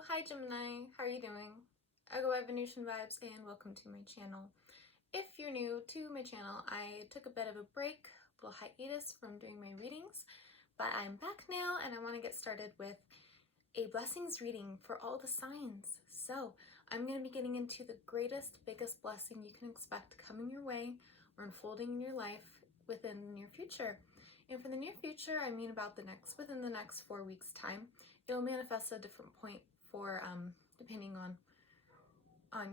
Hello, hi Gemini, how are you doing? I go by Venusian Vibes and welcome to my channel. If you're new to my channel, I took a bit of a break, a little hiatus from doing my readings, but I'm back now and I want to get started with a blessings reading for all the signs. So I'm going to be getting into the greatest, biggest blessing you can expect coming your way or unfolding in your life within the near future. And for the near future, I mean about within the next 4 weeks time. It'll manifest at a different point for depending on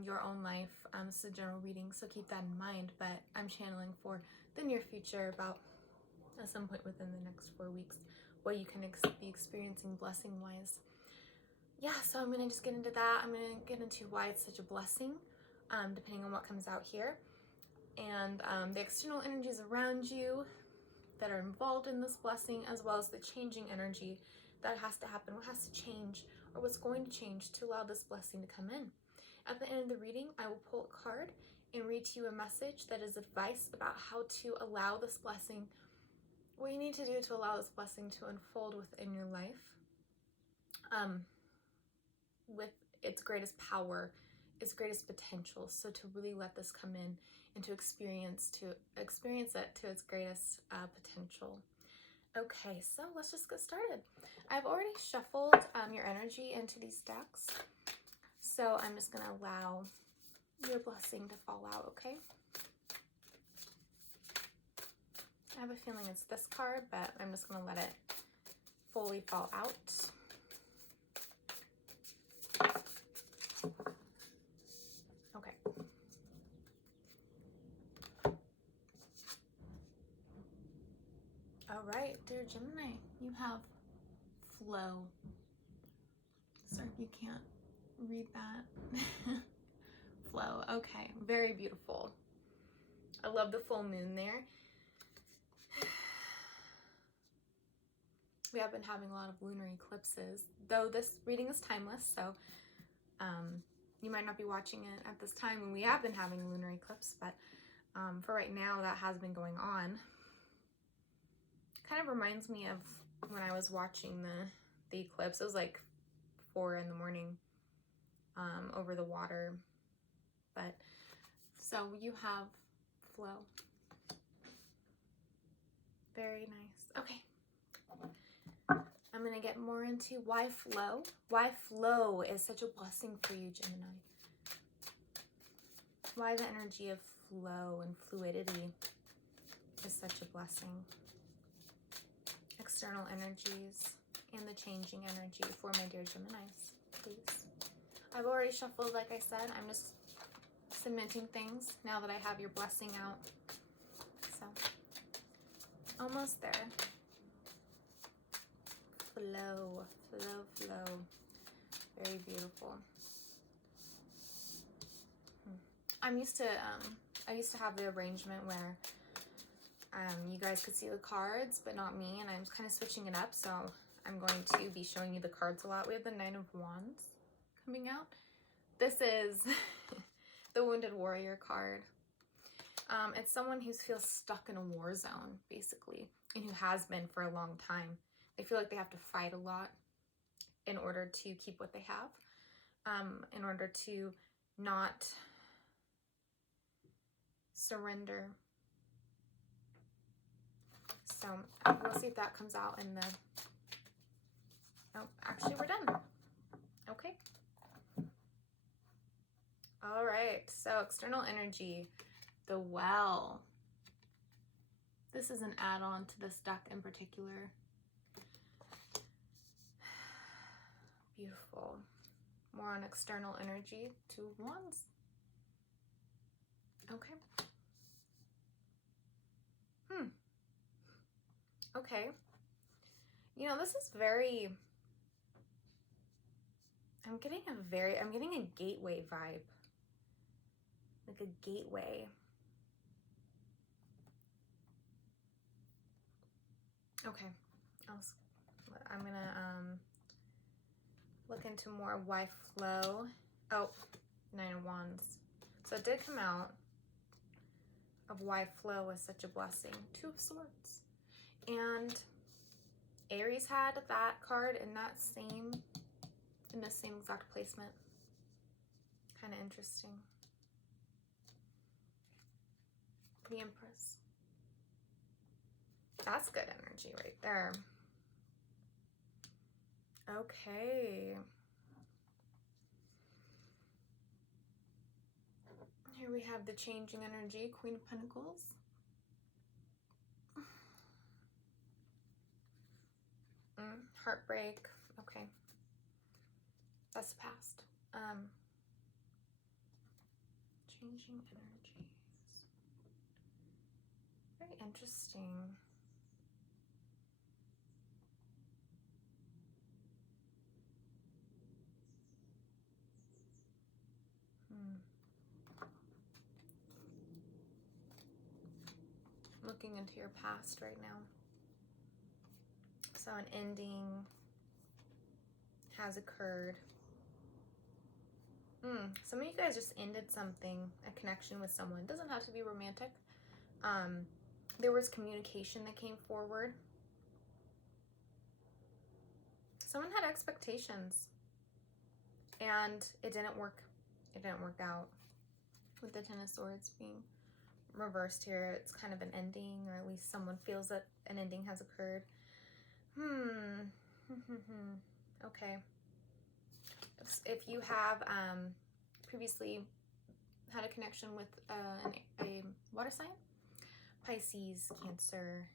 your own life. It's a general reading, so keep that in mind, but I'm channeling for the near future about at some point within the next 4 weeks what you can be experiencing blessing wise. Yeah, so I'm gonna just get into that. I'm gonna get into why it's such a blessing, depending on what comes out here, and the external energies around you that are involved in this blessing, as well as the changing energy that has to happen, what has to change, or what's going to change to allow this blessing to come in. At the end of the reading, I will pull a card and read to you a message that is advice about how to allow this blessing, what you need to do to allow this blessing to unfold within your life, with its greatest power, its greatest potential. So to really let this come in and to experience it to its greatest potential. Okay, so let's just get started. I've already shuffled your energy into these decks, so I'm just gonna allow your blessing to fall out, okay? I have a feeling it's this card, but I'm just gonna let it fully fall out. Okay. All right, dear Gemini, you have flow. Sorry if you can't read that. Flow, okay, very beautiful. I love the full moon there. We have been having a lot of lunar eclipses, though this reading is timeless, so you might not be watching it at this time when we have been having a lunar eclipse, but for right now, that has been going on. Kind of reminds me of when I was watching the eclipse. It was like 4 in the morning over the water. But so you have flow. Very nice. Okay. I'm going to get more into why flow. Why flow is such a blessing for you, Gemini. Why the energy of flow and fluidity is such a blessing. External energies and the changing energy for my dear Geminis, please. I've already shuffled, like I said. I'm just cementing things now that I have your blessing out. So, almost there. Flow, flow, flow. Very beautiful. I used to have the arrangement where you guys could see the cards, but not me, and I'm kind of switching it up, so I'm going to be showing you the cards a lot. We have the Nine of Wands coming out. This is the Wounded Warrior card. It's someone who feels stuck in a war zone, basically, and who has been for a long time. They feel like they have to fight a lot in order to keep what they have, in order to not surrender. So we'll see if that comes out in the... Oh, actually, we're done. Okay. All right, so external energy, the Well. This is an add-on to this deck in particular. Beautiful. More on external energy, Two of Wands. Okay. Okay. You know, this is very... I'm getting a gateway vibe. Like a gateway. Okay. I'm gonna look into more why flow. Oh, Nine of Wands. So it did come out of why flow is such a blessing. Two of Swords. And Aries had that card in in the same exact placement. Kind of interesting. The Empress. That's good energy right there. Okay. Here we have the changing energy, Queen of Pentacles. Heartbreak. Okay. That's the past. Changing energies. Very interesting. Looking into your past right now. So an ending has occurred. Some of you guys just ended something, a connection with someone. It doesn't have to be romantic. There was communication that came forward. Someone had expectations and it didn't work. It didn't work out. With the Ten of Swords being reversed here, it's kind of an ending, or at least someone feels that an ending has occurred. Okay. If you have previously had a connection with a water sign, Pisces, Cancer,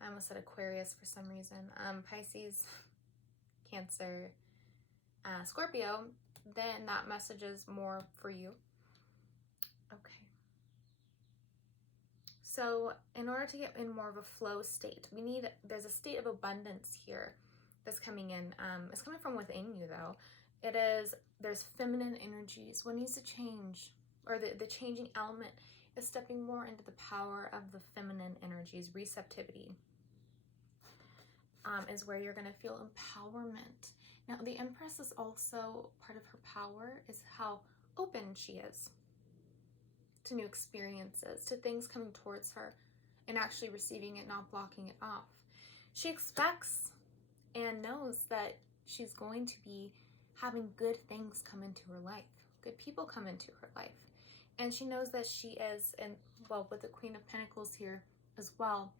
I almost said Aquarius for some reason, Pisces, Cancer, Scorpio, then that message is more for you. Okay. So in order to get in more of a flow state, there's a state of abundance here that's coming in. It's coming from within you though. There's feminine energies. What needs to change, or the changing element is stepping more into the power of the feminine energies. Receptivity is where you're going to feel empowerment. Now the Empress is also part of her power is how open she is to new experiences, to things coming towards her and actually receiving it, not blocking it off. She expects and knows that she's going to be having good things come into her life, good people come into her life. And she knows that she is, and well, with the Queen of Pentacles here as well,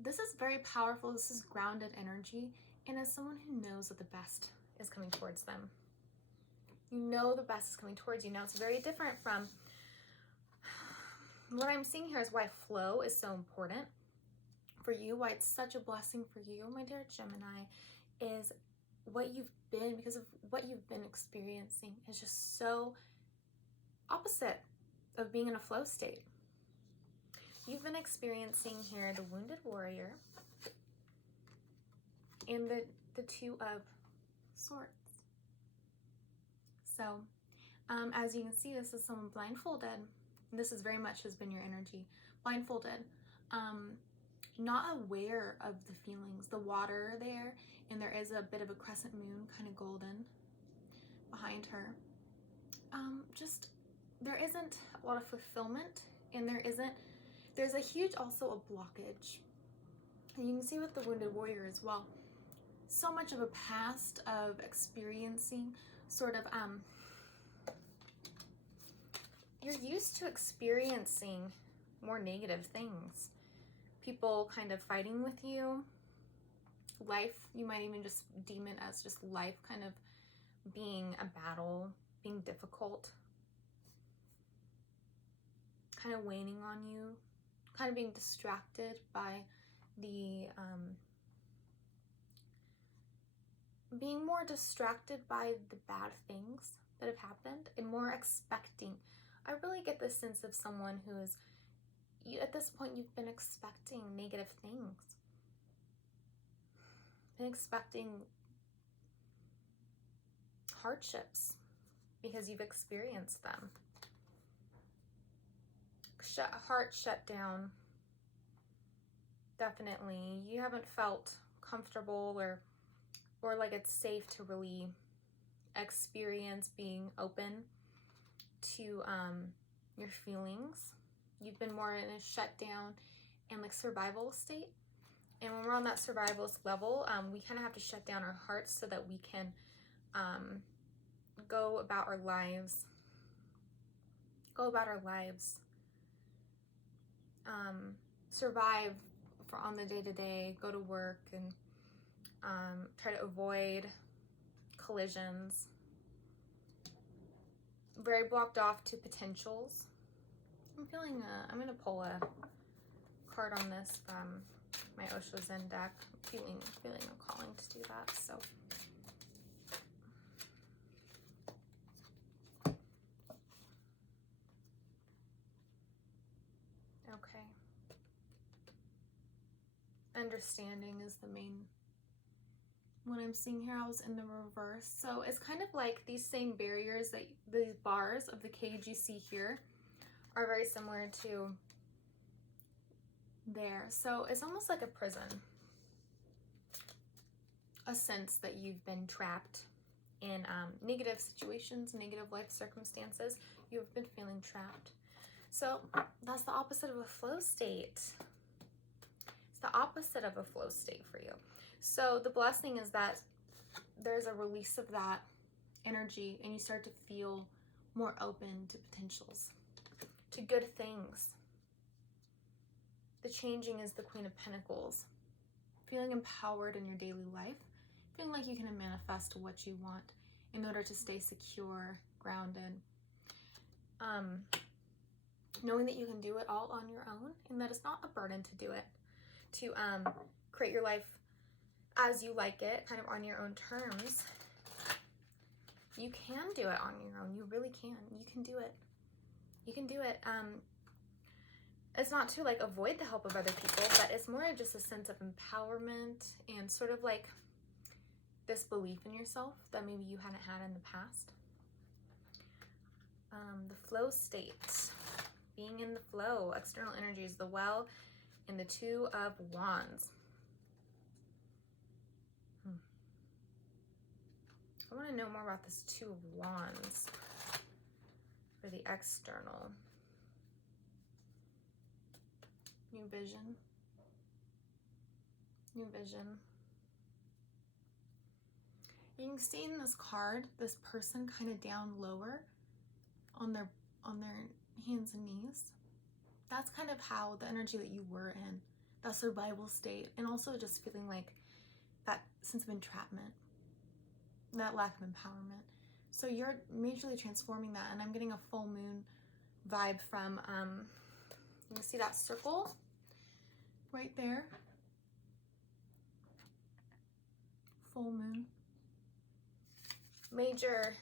this is very powerful. This is grounded energy. And as someone who knows that the best is coming towards them, you know the best is coming towards you. Now it's very different from what I'm seeing here is why flow is so important for you, why it's such a blessing for you, my dear Gemini, is what you've been, because of what you've been experiencing is just so opposite of being in a flow state. You've been experiencing here the Wounded Warrior and the Two of Swords. So as you can see, this is someone blindfolded. This is very much has been your energy. Blindfolded, not aware of the feelings, the water there, and there is a bit of a crescent moon, kind of golden, behind her. Just, there isn't a lot of fulfillment, and there's a huge also a blockage. And you can see with the Wounded Warrior as well, so much of a past of experiencing sort of, you're used to experiencing more negative things. People kind of fighting with you. Life, you might even just deem it as just life kind of being a battle, being difficult. Kind of waning on you. Kind of being distracted by being more distracted by the bad things that have happened and more expecting. I really get this sense of someone who is, at this point, you've been expecting negative things. Been expecting hardships because you've experienced them. Heart shut down. Definitely. You haven't felt comfortable or like it's safe to really experience being open to your feelings. You've been more in a shutdown and like survival state, And when we're on that survivalist level, we kind of have to shut down our hearts so that we can go about our lives. Survive on the day-to-day, go to work, and try to avoid collisions. Very blocked off to potentials. I'm feeling I'm gonna pull a card on this from my Osho Zen deck. Feeling a calling to do that. So okay. Understanding is the main one I'm seeing here. I was in the reverse. So it's kind of like these same barriers, that these bars of the cage you see here are very similar to there. So it's almost like a prison. A sense that you've been trapped in negative situations, negative life circumstances. You've been feeling trapped. So that's the opposite of a flow state. It's the opposite of a flow state for you. So the blessing is that there's a release of that energy and you start to feel more open to potentials, to good things. The changing is the Queen of Pentacles. Feeling empowered in your daily life. Feeling like you can manifest what you want in order to stay secure, grounded. Knowing that you can do it all on your own and that it's not a burden to do it. To create your life as you like it, kind of on your own terms. You can do it on your own. You really can. You can do it. You can do it. It's not to like avoid the help of other people, but it's more of just a sense of empowerment and sort of like this belief in yourself that maybe you hadn't had in the past. The flow state, being in the flow, external energies, the well, and the Two of Wands. I want to know more about this Two of Wands for the external. New vision. New vision. You can see in this card, this person kind of down lower on their hands and knees. That's kind of how the energy that you were in, that survival state, and also just feeling like that sense of entrapment, that lack of empowerment. So you're majorly transforming that, and I'm getting a full moon vibe from, you can see that circle right there. Full moon. Major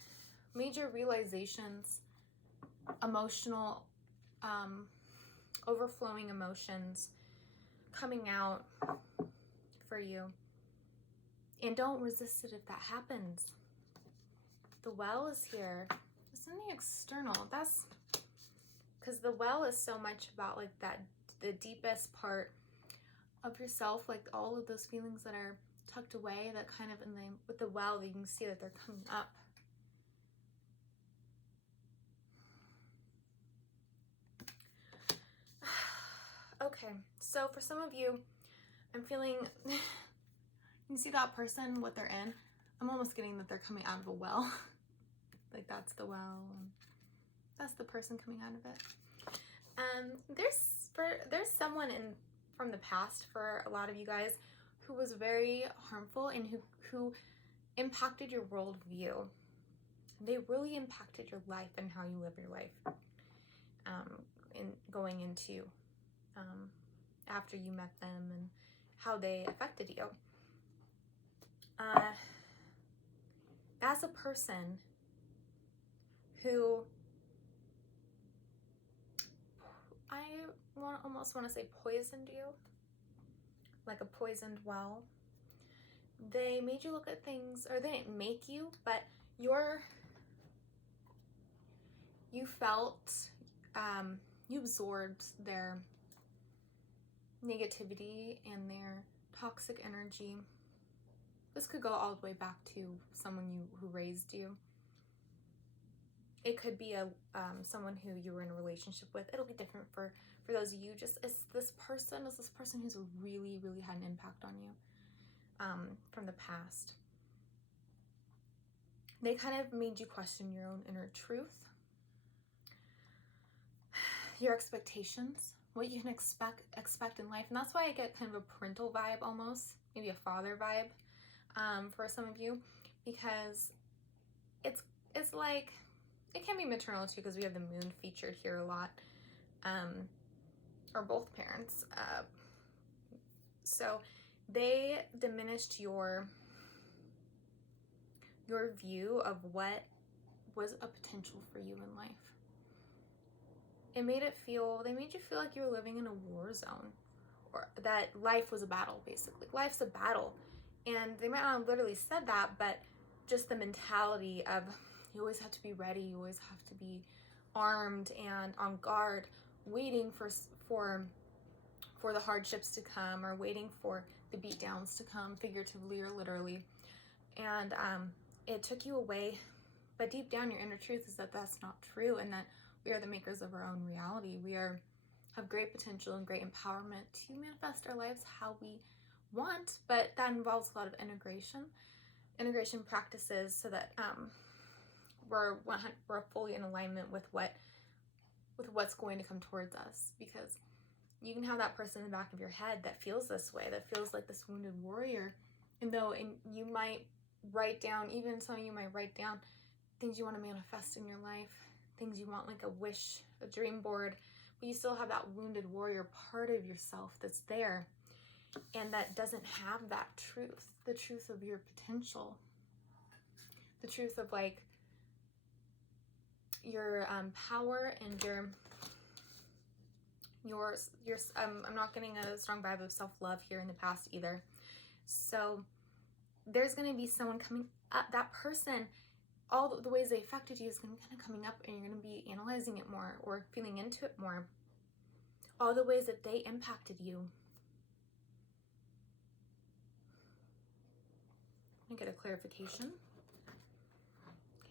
realizations, emotional, overflowing emotions coming out for you. And don't resist it if that happens. The well is here. It's in the external. That's because the well is so much about like that, the deepest part of yourself, like all of those feelings that are tucked away, that kind of in the, with the well, you can see that they're coming up. Okay, so for some of you, I'm feeling, you can see that person, what they're in. I'm almost getting that they're coming out of a well. Like that's the well. That's the person coming out of it. There's someone from the past for a lot of you guys who was very harmful and who impacted your worldview. They really impacted your life and how you live your life. In going into after you met them and how they affected you. As a person who I almost want to say poisoned you, like a poisoned well. They made you look at things, or they didn't make you, but you felt, you absorbed their negativity and their toxic energy. This could go all the way back to someone who raised you. It could be someone who you were in a relationship with. It'll be different for For those of you, is this person who's really, really had an impact on you from the past. They kind of made you question your own inner truth, your expectations, what you can expect in life. And that's why I get kind of a parental vibe almost, maybe a father vibe for some of you, because it's like, it can be maternal too, because we have the moon featured here a lot, or both parents. So they diminished your view of what was a potential for you in life. They made you feel like you were living in a war zone, or that life was a battle, basically. Life's a battle. And they might not have literally said that, but just the mentality of you always have to be ready, you always have to be armed and on guard, waiting for the hardships to come, or waiting for the beatdowns to come, figuratively or literally. And it took you away, but deep down your inner truth is that that's not true, and that we are the makers of our own reality. We have great potential and great empowerment to manifest our lives how we want, but that involves a lot of integration practices, so that we're fully in alignment with what's going to come towards us. Because you can have that person in the back of your head that feels this way, that feels like this wounded warrior, and you might write down, even some of you might write down things you want to manifest in your life, things you want, like a wish, a dream board, but you still have that wounded warrior part of yourself that's there, and that doesn't have that truth, the truth of your potential, the truth of like your power and your I'm not getting a strong vibe of self-love here in the past either. So there's going to be someone coming up, that person, all the ways they affected you is going to be kind of coming up, and you're going to be analyzing it more or feeling into it more. All the ways that they impacted you. I'm going to get a clarification.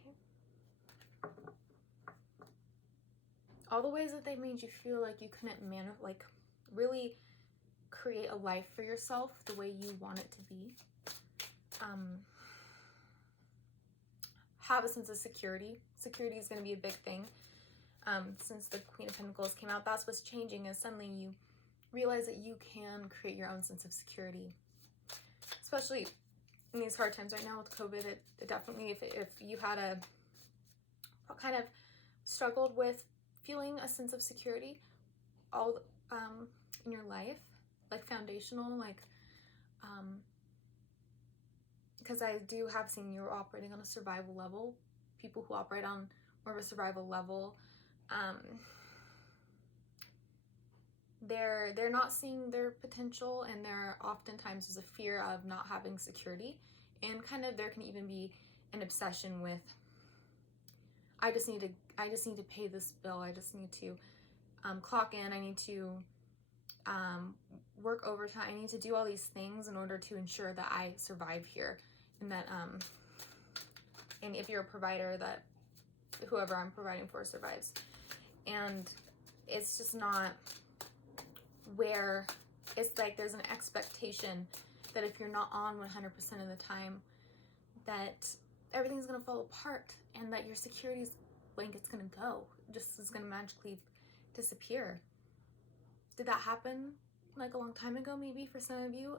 Okay. All the ways that they made you feel like you couldn't really create a life for yourself the way you want it to be. Have a sense of security. Security is going to be a big thing. Since the Queen of Pentacles came out, that's what's changing, is suddenly you realize that you can create your own sense of security. Especially in these hard times right now with COVID, it definitely, if you had kind of struggled with feeling a sense of security all in your life, like foundational, like because I do have seen you operating on a survival level. People who operate on more of a survival level, they're not seeing their potential, and there oftentimes is a fear of not having security, and kind of there can even be an obsession with, I just need to pay this bill, I just need to clock in, I need to work overtime, I need to do all these things in order to ensure that I survive here. And that and if you're a provider, that whoever I'm providing for survives. And it's just not where, it's like there's an expectation that if you're not on 100% of the time, that everything's gonna fall apart, and that your security blanket's gonna go, just is gonna magically disappear. Did that happen like a long time ago, maybe for some of you?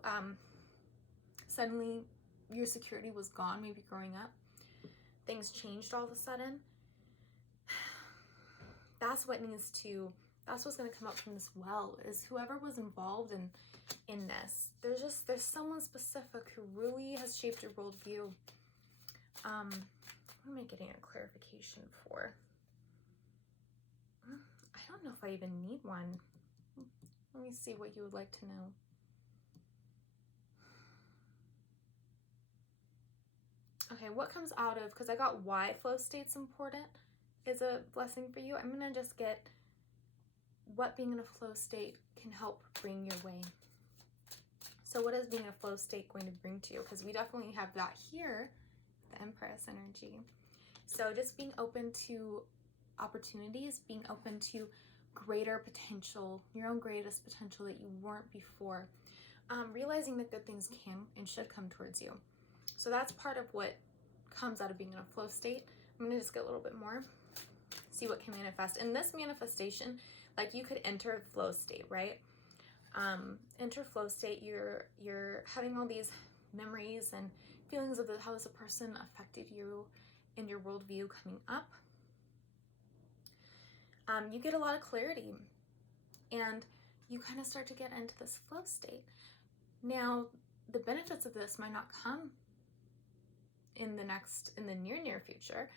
Suddenly your security was gone, maybe growing up. Things changed all of a sudden. That's what's going to come up from this well, is whoever was involved in this. There's someone specific who really has shaped your worldview. What am I getting a clarification for? I don't know if I even need one. Let me see what you would like to know. Okay, what comes out of, because I got why flow state's important is a blessing for you. I'm going to just get what being in a flow state can help bring your way. So what is being in a flow state going to bring to you? Because we definitely have that here, the Empress energy. So just being open to opportunities, being open to greater potential, your own greatest potential that you weren't before. Realizing that good things can and should come towards you. So that's part of what comes out of being in a flow state. I'm gonna just get a little bit more, see what can manifest. In this manifestation, like you could enter flow state, right? Enter flow state, you're having all these memories and feelings of how this person affected you in your worldview coming up. You get a lot of clarity and you kind of start to get into this flow state. Now, the benefits of this might not come in the near future,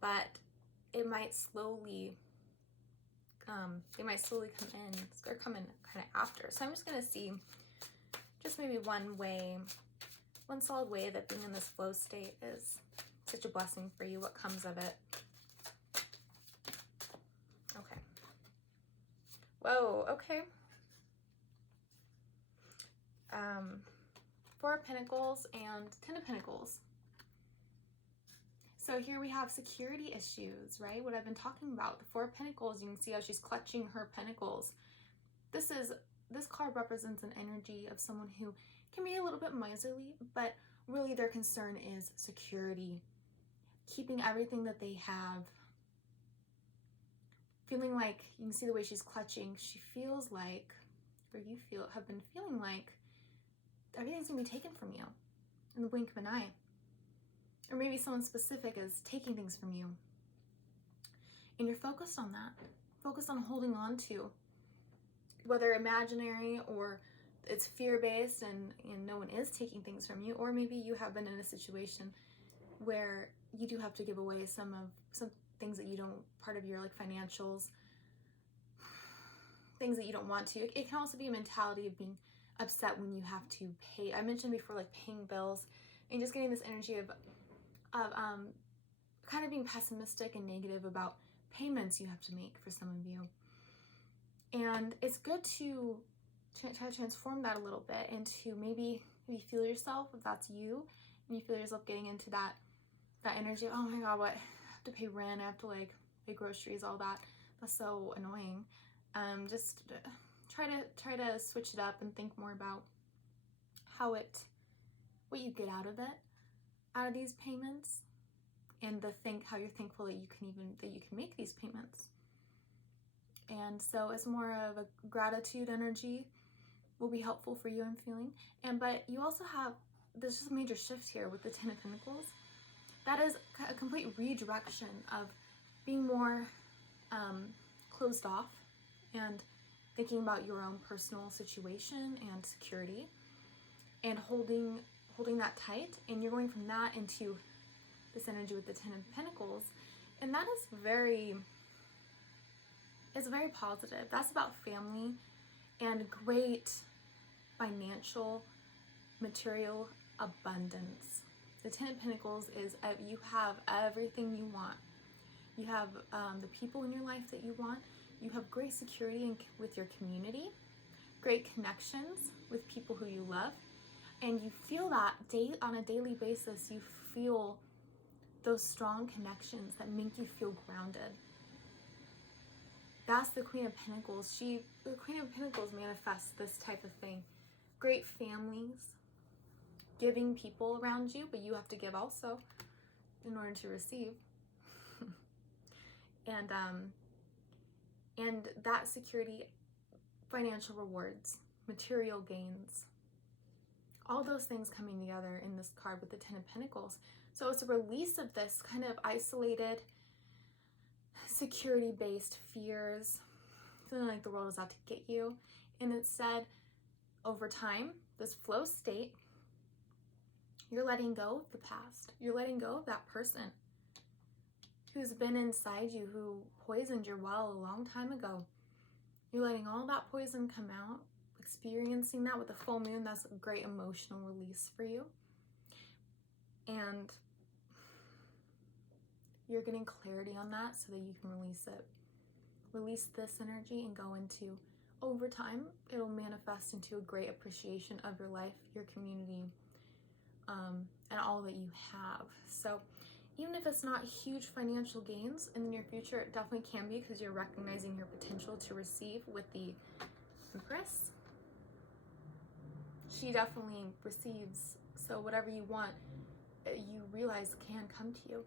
but it might slowly come in kind of after. So I'm just going to see just maybe one solid way that being in this flow state is such a blessing for you, what comes of it. Okay. Whoa, okay. Four of Pentacles and Ten of Pentacles. So here we have security issues, right? What I've been talking about. The Four of Pentacles, you can see how she's clutching her pentacles. This card represents an energy of someone who can be a little bit miserly, but really their concern is security, keeping everything that they have, feeling like, you can see the way she's clutching, she feels like, or you have been feeling like everything's gonna be taken from you in the blink of an eye. Or maybe someone specific is taking things from you. And you're focused on that. Focused on holding on to, whether imaginary or it's fear-based and no one is taking things from you, or maybe you have been in a situation where you do have to give away some things that you don't, part of your like financials, things that you don't want to. It can also be a mentality of being upset when you have to pay. I mentioned before, like paying bills and just getting this energy of kind of being pessimistic and negative about payments you have to make for some of you. And it's good to try to transform that a little bit into maybe feel yourself, if that's you, and you feel yourself getting into that energy of, oh my god, what, I have to pay rent, I have to like pay groceries, all that. That's so annoying. Just try to switch it up and think more about what you get out of these payments, and how you're thankful that you can make these payments. And so it's more of a gratitude energy will be helpful for you, I'm feeling. But you also have, there's just a major shift here with the Ten of Pentacles. That is a complete redirection of being more closed off and thinking about your own personal situation and security and holding that tight. And you're going from that into this energy with the Ten of Pentacles. And that is it's very positive. That's about family and great financial, material abundance. The Ten of Pentacles is you have everything you want. You have the people in your life that you want. You have great security with your community, great connections with people who you love, and you feel that on a daily basis. You feel those strong connections that make you feel grounded. That's the Queen of Pentacles. The Queen of Pentacles manifests this type of thing. Great families, giving people around you, but you have to give also in order to receive. And that security, financial rewards, material gains, all those things coming together in this card with the Ten of Pentacles. So it's a release of this kind of isolated, security-based fears, feeling like the world is out to get you. And instead, over time, this flow state, you're letting go of the past. You're letting go of that person who's been inside you, who poisoned your well a long time ago. You're letting all that poison come out, experiencing that with the full moon. That's a great emotional release for you. And you're getting clarity on that so that you can release it. Release this energy and go into, over time, it'll manifest into a great appreciation of your life, your community, and all that you have. So Even if it's not huge financial gains in the near future, it definitely can be, because you're recognizing your potential to receive with the Empress. She definitely receives, so whatever you want, you realize can come to you.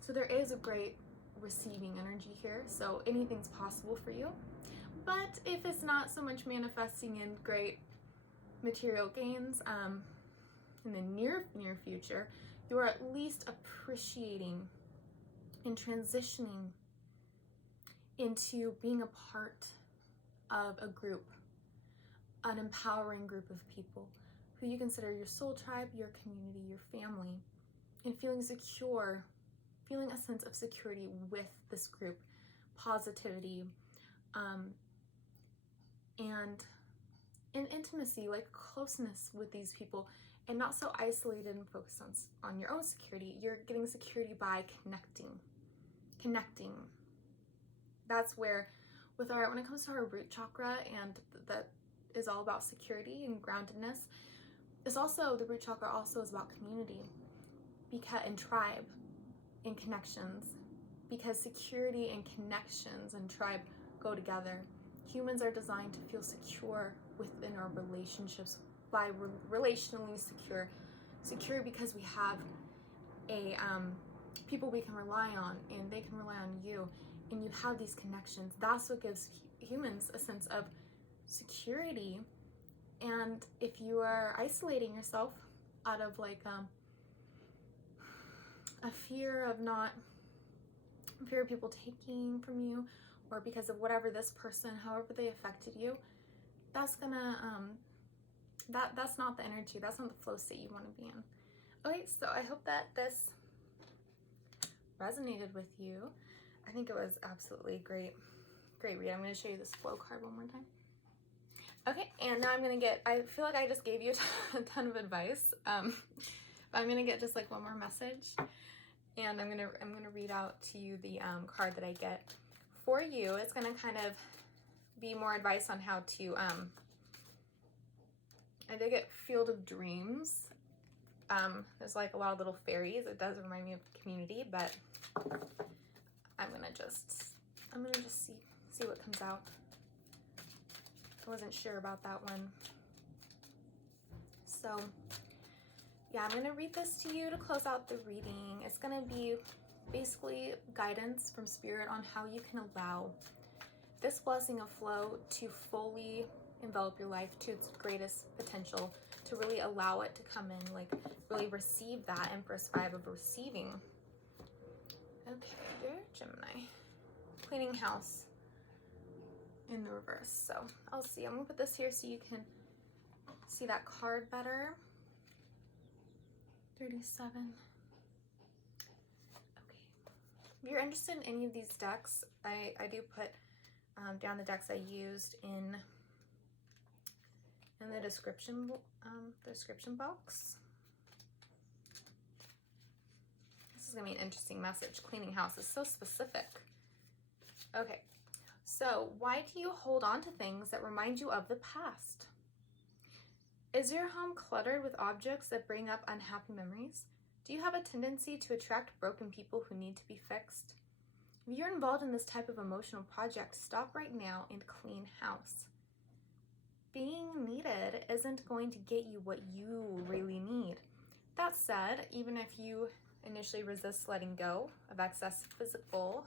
So there is a great receiving energy here, so anything's possible for you. But if it's not so much manifesting in great material gains in the near future, you are at least appreciating and transitioning into being a part of a group, an empowering group of people who you consider your soul tribe, your community, your family, and feeling secure, feeling a sense of security with this group, positivity, and intimacy, like closeness with these people, and not so isolated and focused on your own security. You're getting security by connecting. That's where, when it comes to our root chakra, and that is all about security and groundedness, it's also, the root chakra also is about community, and tribe and connections, because security and connections and tribe go together. Humans are designed to feel secure within our relationships, by relationally secure because we have a people we can rely on, and they can rely on you, and you have these connections. That's what gives humans a sense of security. And if you are isolating yourself out of like a fear of people taking from you, or because of whatever this person, however they affected you, that's gonna that's not the energy, that's not the flow state you want to be in. Okay, so I hope that this resonated with you. I think it was absolutely great read. I'm going to show you this flow card one more time. Okay, and now I feel like I just gave you a ton of advice, but I'm gonna get just like one more message, and I'm gonna read out to you the card that I get for you. It's gonna kind of be more advice on how to I did get Field of Dreams. There's like a lot of little fairies. It does remind me of community, but I'm gonna just see what comes out. I wasn't sure about that one. So yeah, I'm gonna read this to you to close out the reading. It's gonna be basically guidance from Spirit on how you can allow this blessing of flow to fully envelop your life to its greatest potential, to really allow it to come in, like really receive that Empress vibe of receiving. Okay, dear Gemini. Cleaning house in the reverse. So I'll see. I'm gonna put this here so you can see that card better. 37. Okay. If you're interested in any of these decks, I do put down the decks I used in the description box. This is gonna be an interesting message. Cleaning house is so specific. Okay. So, why do you hold on to things that remind you of the past? Is your home cluttered with objects that bring up unhappy memories? Do you have a tendency to attract broken people who need to be fixed? If you're involved in this type of emotional project, stop right now and clean house. Being needed isn't going to get you what you really need. That said, even if you initially resist letting go of excess physical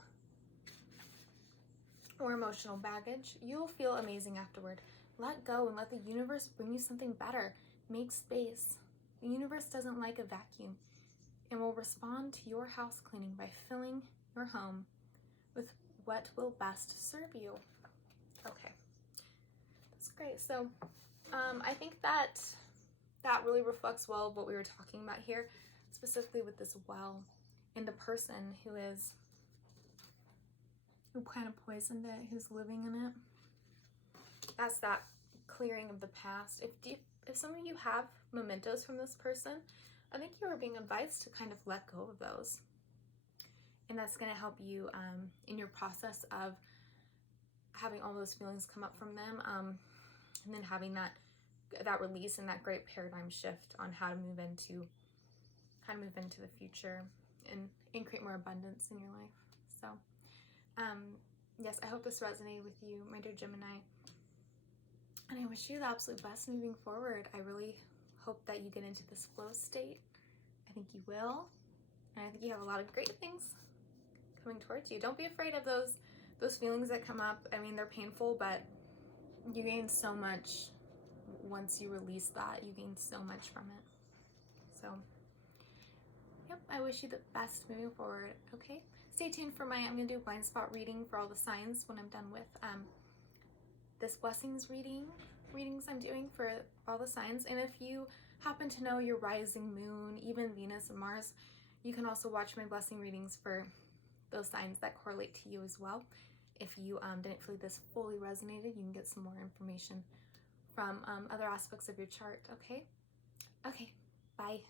or emotional baggage, you'll feel amazing afterward. Let go and let the universe bring you something better. Make space. The universe doesn't like a vacuum and will respond to your house cleaning by filling your home with what will best serve you. Okay, that's great. So I think that really reflects well what we were talking about here, specifically with this well and the person who kind of poisoned it, who's living in it. That's that clearing of the past. If some of you have mementos from this person, I think you are being advised to kind of let go of those. And that's going to help you in your process of having all those feelings come up from them, and then having that release and that great paradigm shift on how to move into kind of move into the future and create more abundance in your life. So yes, I hope this resonated with you, my dear Gemini, and I wish you the absolute best moving forward. I really hope that you get into this flow state. I think you will, and I think you have a lot of great things coming towards you. Don't be afraid of those feelings that come up. I mean, they're painful, but you gain so much once you release that. You gain so much from it. So yep, I wish you the best moving forward. Okay, stay tuned for I'm gonna do a blind spot reading for all the signs when I'm done with this blessings readings I'm doing for all the signs. And if you happen to know your rising moon, even Venus and Mars, you can also watch my blessing readings for those signs that correlate to you as well. If you didn't feel this fully resonated, you can get some more information from other aspects of your chart. Okay, bye.